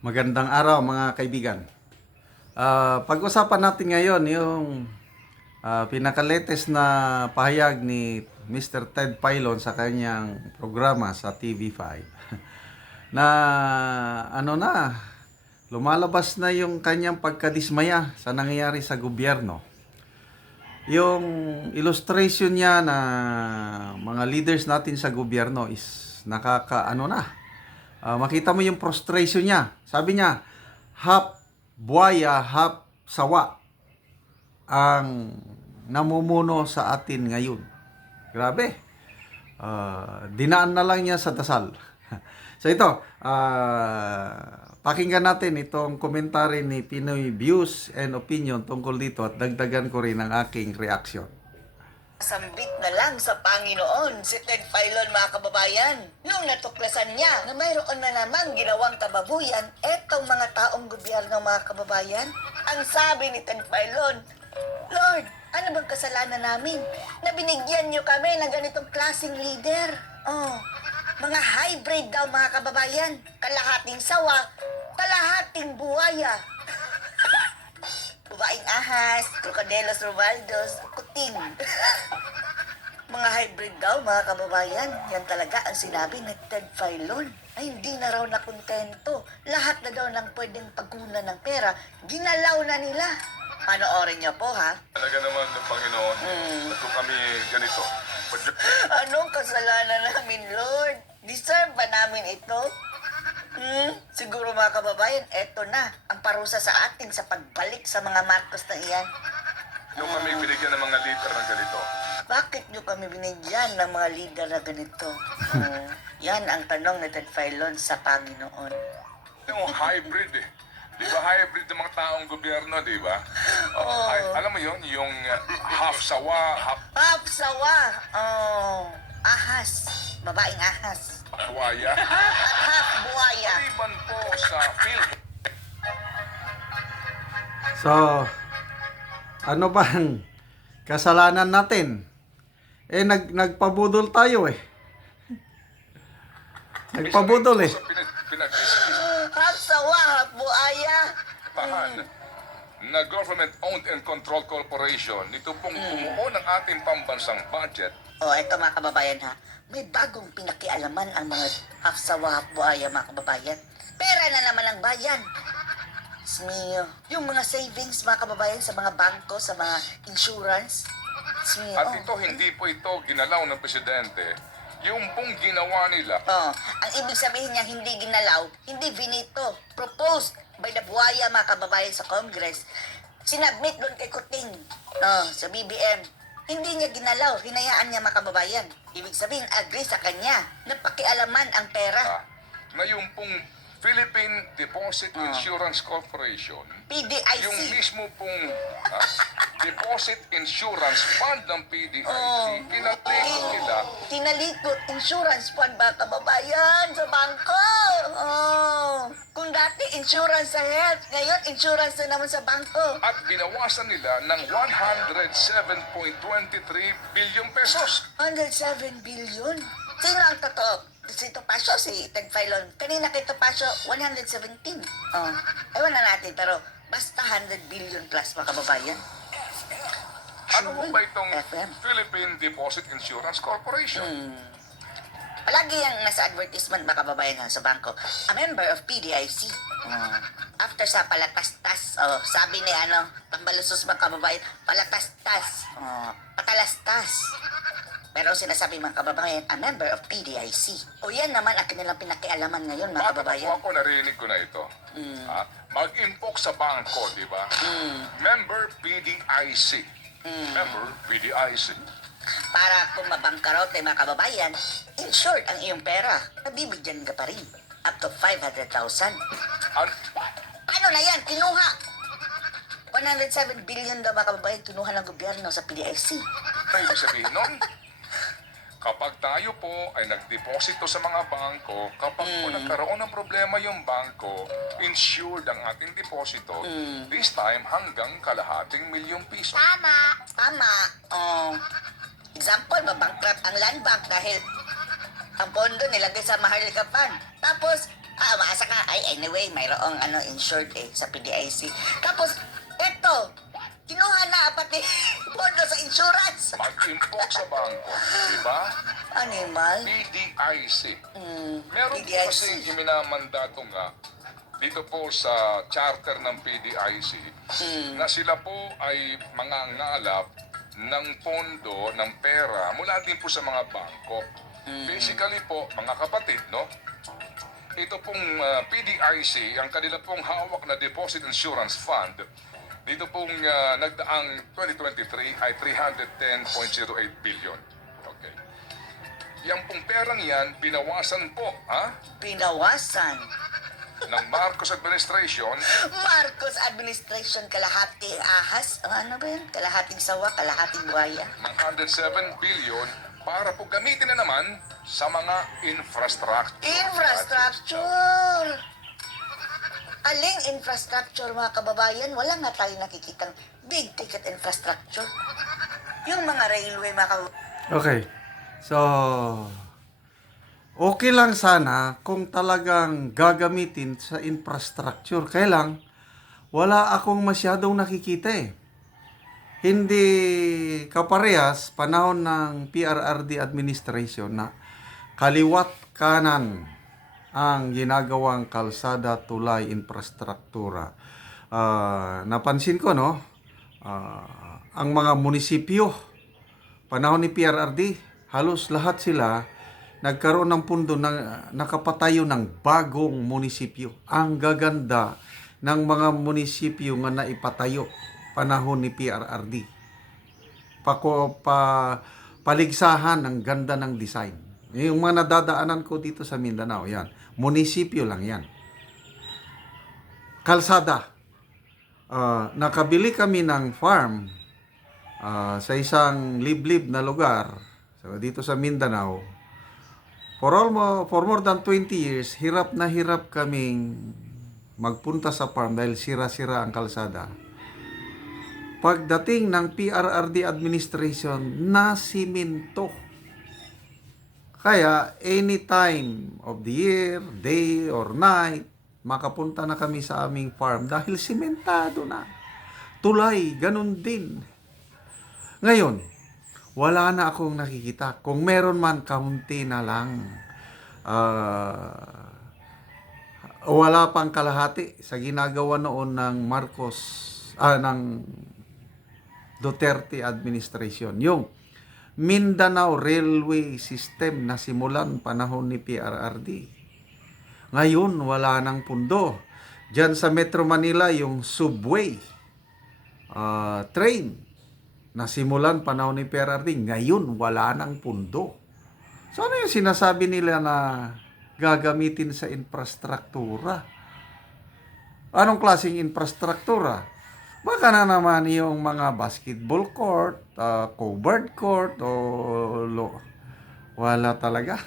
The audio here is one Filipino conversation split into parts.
Magandang araw mga kaibigan. Pag-usapan natin ngayon yung pinaka-latest na pahayag ni Mr. Ted Filon sa kanyang programa sa TV5 na lumalabas na yung kanyang pagkadismaya sa nangyayari sa gobyerno. Yung illustration niya na mga leaders natin sa gobyerno is makita mo yung frustration niya. Sabi niya, half buhaya, half sawa ang namumuno sa atin ngayon. Grabe. Dinaan na lang niya sa dasal. So ito, pakinggan natin itong komentary ni Pinoy Views and Opinion tungkol dito at dagdagan ko rin ang aking reaction. Sambit na lang sa Panginoon si Ted Filon, mga kababayan. Nung natuklasan niya na mayroon na namang ginawang kababuyan, etong mga taong gobyerno, mga kababayan. Ang sabi ni Ted Filon, Lord, ano bang kasalanan namin na binigyan niyo kami ng ganitong klaseng leader? Oh, mga hybrid daw, mga kababayan. Kalahating sawa, kalahating buwaya. Babaeng ahas, krokodelos robaldos, kuting. Mga hybrid daw, mga kababayan. Yan talaga ang sinabi ni Ted Filon. Ay, hindi na raw nakontento. Lahat na daw ng pwedeng pagkunan ng pera, ginalaw na nila. Panoorin niyo po, ha? Talaga naman ng Panginoon, kung kami ganito. Anong kasalanan namin, Lord? Deserve ba namin ito? Siguro, mga kababayan, eto na ang parusa sa atin sa pagbalik sa mga Marcos na iyan. Yung kami binigyan ng mga leader ng ganito. Bakit nyo kami binigyan ng mga leader na ganito? Yan ang tanong ni Ted Filon sa Panginoon. Yung hybrid eh. Di ba hybrid ng mga taong gobyerno, di ba? Alam mo yun, yung half sawa, half Half sawa. Oh, ahas. Babaeng ahas. buhaya. At half buhaya. Maliban po sa PhilHealth. So, ano bang kasalanan natin? Nagpabudol tayo eh. Nagpabudol eh. Sa pinag-iskisahan Half sawa, half buhaya. na government-owned and controlled corporation, nito pong bumuo ng ating pambansang budget. Oh, eto, mga kababayan, ha. May bagong pinakialaman ang mga half sawa, half buhaya, mga kababayan. Pera na naman ang bayan. Smio. Yung mga savings, mga kababayan, sa mga bangko, sa mga insurance. Smio. At ito, hindi po ito ginalaw ng presidente. Yung pong ginawa nila, Oh, ang ibig sabihin niya hindi ginalaw, hindi vinito, proposed by the buhaya, mga kababayan, sa Congress. Sinabmit doon kay Kuting, sa BBM. Hindi niya ginalaw, hinayaan niya, mga kababayan. Ibig sabihin, agree sa kanya na pakialaman ang pera. na yung pong Philippine Deposit Insurance Corporation, PDIC. yung mismo pong Deposit Insurance Fund ng PDIC, kinalikot nila. Tinalikot insurance fund, mga kababayan, sa bangko. Oh. Kung dati insurance sa health, ngayon insurance na naman sa bangko. At binawasan nila ng 107.23 billion pesos. 107 billion. Sino ang totoo? Si Topacio, si Ted Filon. Kanina kay Topacio, 117. Oh. Ewan na natin, pero basta 100 billion plus, mga kababayan. Ano mo ba itong FM? Philippine Deposit Insurance Corporation? Palagi yung nasa advertisement, mga kababayan, sa bangko, a member of PDIC. After sa palatastas, sabi ni Tambalusos, mga kababayan, palatastas, patalastas. Pero sinasabi, mga kababayan, a member of PDIC. O yan naman ang kanilang pinakialaman ngayon, mga kababayan. Ako narinig ko na ito. Mag-impok sa bangko, di ba? Member PDIC. Member PDIC. Para kung mabangkarote, mga kababayan, insured ang iyong pera. Nabibigyan ka pa rin. Up to 500,000. Paano na yan? Kinuha. 107 billion daw, mga kababayan, kinuha ng gobyerno sa PDIC. Ano ibig sabihin nun? Kapag tayo po ay nagdeposito sa mga bangko, kapag po nagkaroon ng problema yung bangko, insured ang ating deposito, this time hanggang kalahating milyong piso. Tama. Tama. Example, mabankrupt ang land bank dahil ang pondo nilagay sa Maharlika Fund. Tapos, maasa ka, ay Ay, anyway, mayroong insured sa PDIC. Tapos, eto, kinuha na pati pondo sa insurance. Pag-impok sa bangko, di ba? Animal. PDIC. Mm, Meron po PDIC. kasi minamandato nga dito po sa charter ng PDIC na sila po ay mga ngalap ng pondo, ng pera mula din po sa mga bangko. Basically po, mga kapatid, no? Ito pong PDIC, ang kanila pong hawak na Deposit Insurance Fund, dito pong nagdaang 2023 ay 310.08 billion. Okay. Yang pong perang yan, binawasan po, Pinawasan. ng Marcos administration, Marcos administration, kalahating ahas. Ano ba yan? Kalahating sawa, kalahating buhaya. ng 107 billion para po gamitin na naman sa mga infrastructure. Infrastructure! Aling infrastructure, mga kababayan? Wala nga tayo nakikitang big ticket infrastructure. Yung mga railway, mga kababayan. Okay. So, okay lang sana kung talagang gagamitin sa infrastructure. Kaya lang, wala akong masyadong nakikita eh. Hindi kaparehas panahon ng PRRD administration na kaliwat kanan ang ginagawang kalsada, tulay, infrastruktura. Napansin ko, no? Ang mga munisipyo, panahon ni PRRD, halos lahat sila nagkaroon ng pundo na nakapatayo ng bagong munisipyo. Ang gaganda ng mga munisipyo nga naipatayo panahon ni PRRD. Paligsahan ang ganda ng design. Yung mga nadadaanan ko dito sa Mindanao, yan. Munisipyo lang yan. Kalsada. Nakabili kami ng farm sa isang liblib na lugar. So, dito sa Mindanao. For more than 20 years, hirap na hirap kaming magpunta sa farm dahil sira-sira ang kalsada. Pagdating ng PRRD administration, nasiminto. Kaya anytime of the year, day or night, makapunta na kami sa aming farm dahil simentado na. Tulay, ganun din. Ngayon, wala na akong nakikita. Kung meron man, kaunti na lang. Wala pang kalahati sa ginagawa noon ng ng Duterte administration. Yung Mindanao Railway System na simulan panahon ni PRRD. Ngayon, wala nang pundo. Diyan sa Metro Manila, yung subway, train, na simulan panahon ni PRRD. Ngayon, wala nang pundo. So, ano yung sinasabi nila na gagamitin sa infrastruktura? Anong klaseng infrastruktura? Baka na naman yung mga basketball court, covered court, wala talaga.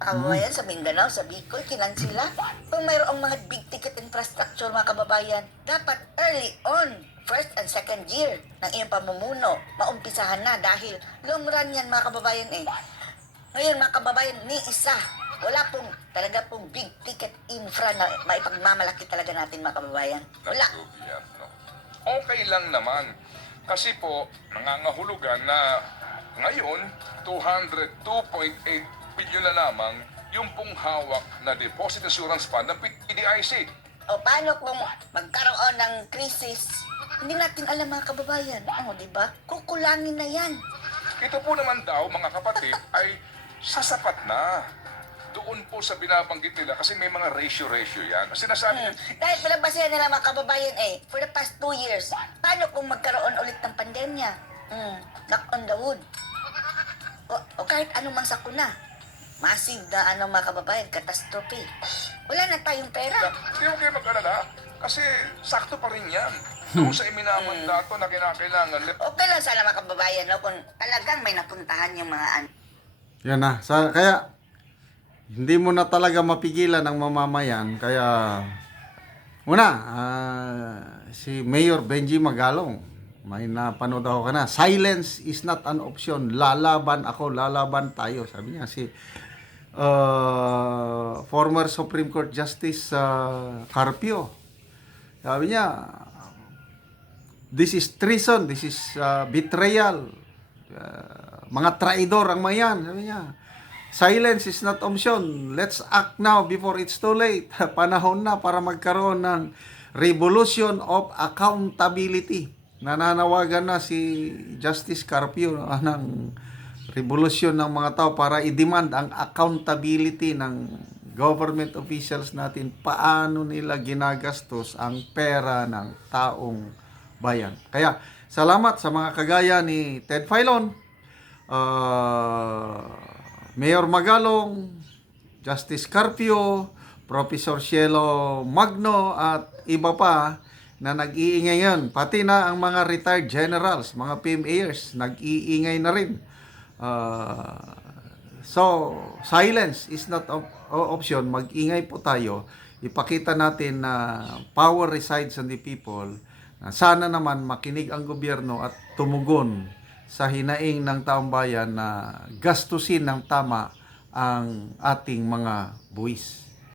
Kababayan sa Mindanao, sa Bicol, kinansila. Kung mayroong mga big ticket infrastructure, mga kababayan, dapat early on, first and second year ng iyong pamumuno, maumpisahan na dahil long run yan, mga kababayan eh. Ngayon, mga kababayan, ni isa, wala pong talaga pong big ticket infra na maipagmamalaki talaga natin, mga kababayan. Wala. Yan, no? Okay lang naman. Kasi po, nangangahulugan na ngayon, 202.8 billion na lamang yung pong hawak na Deposit Insurance Fund ng PDIC. O paano kung magkaroon ng krisis? Hindi natin alam, mga kababayan. O, di ba? Kukulangin na yan. Ito po naman daw, mga kapatid, ay sasapat na. Doon po sa binabanggit nila kasi may mga ratio yan. Sinasabi nila, Dahil pinabasihan nila, mga kababayan for the past 2 years, paano kung magkaroon ulit ng pandemya? Knock on the wood. O kahit anumang sakuna. Massive na mga kababayan, catastrophe. Wala na tayong pera. hindi mo kayo mag-alala kasi sakto pa rin yan. Doon sa iminamandato na kinakailangan. Okay lang sana, mga kababayan, no, kung talagang may napuntahan yung mga Yan na. Kaya, hindi mo na talaga mapigilan ng mamamayan. Kaya, una, si Mayor Benji Magalong, may napanood ako na, silence is not an option. Lalaban ako, lalaban tayo. Sabi niya, si former Supreme Court Justice Carpio. Sabi niya, this is treason, this is betrayal. Mga traidor ang mayan, sabi niya. Silence is not option. Let's act now before it's too late. Panahon na para magkaroon ng revolution of accountability. Nananawagan na si Justice Carpio ng revolusyon ng mga tao para i-demand ang accountability ng government officials natin. Paano nila ginagastos ang pera ng taong bayan. Kaya, salamat sa mga kagaya ni Ted Filon, Mayor Magalong, Justice Carpio, Professor Cielo Magno at iba pa na nag-iingay ngayon. Pati na ang mga retired generals, mga PMAers, nag-iingay na rin. So, silence is not option. Mag-ingay po tayo. Ipakita natin na power resides on the people. Sana naman makinig ang gobyerno at tumugon sa hinaing ng taong bayan na gastusin ng tama ang ating mga buwis.